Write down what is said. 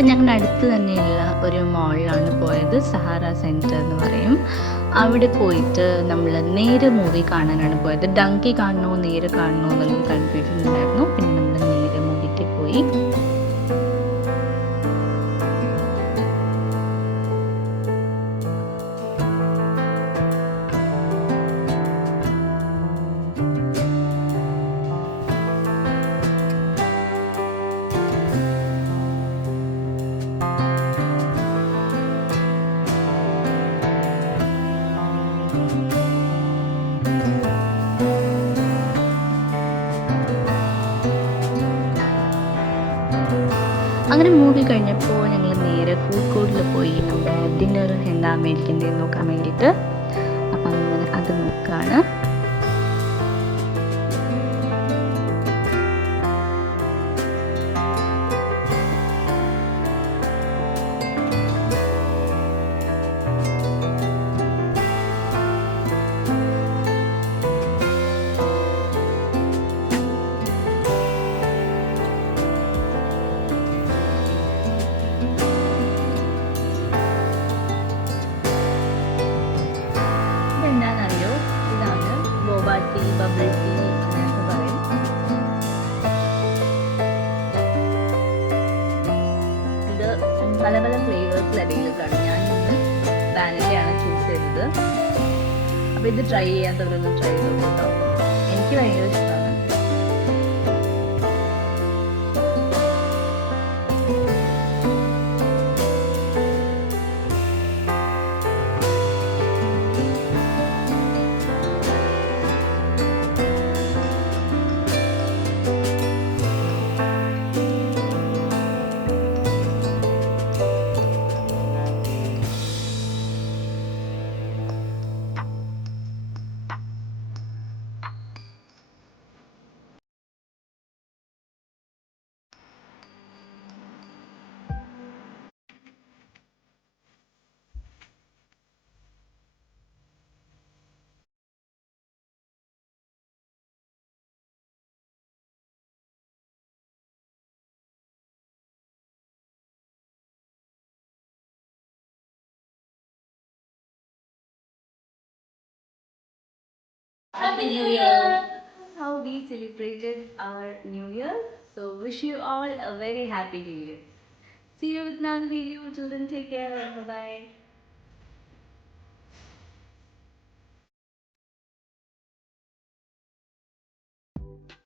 അപ്പം ഞങ്ങളുടെ അടുത്ത് തന്നെയുള്ള ഒരു മോളിലാണ് പോയത്, സഹാറ സെൻറ്റർ എന്ന് പറയും. അവിടെ പോയിട്ട് നമ്മൾ നേരെ മൂവി കാണാനാണ് പോയത്. ഡങ്കി കാണണോ നേരെ കാണണോ എന്നുള്ളൊരു കൺഫ്യൂഷൻ ഉണ്ടായിരുന്നു. പിന്നെ നമ്മൾ നേരെ മൂവിക്ക് പോയി. അങ്ങനെ മൂവി കഴിഞ്ഞപ്പോൾ ഞങ്ങൾ നേരെ ഫുഡ് കോർട്ടിൽ പോയി നമ്മുടെ ഡിന്നർ എന്താ മേടിക്കേണ്ടതെന്ന് നോക്കാൻ വേണ്ടിയിട്ട്. അപ്പം അങ്ങനെ അത് നോക്കുകയാണ്. ഇതെന്താണെന്നറിയോ? ഇതാണ് ബോബ ടീ, ബബിൾ ടീ അങ്ങനെയൊക്കെ പറയും. ഇത് പല പല ഫ്ലേവേഴ്സിലധികം കാണും. ഞാൻ ഇന്ന് വാനിലയാണ് ചൂസ് ചെയ്തത്. അപ്പോൾ ഇത് ട്രൈ ചെയ്യാത്തവരൊന്ന് ട്രൈ ചെയ്ത് നോട്ടോ. എനിക്ക് ഭയങ്കര ഇഷ്ടമാണ്. Happy New Year! How we celebrated our New Year. So wish you all a very happy New Year. See you with another video. Till then, take care. Bye bye.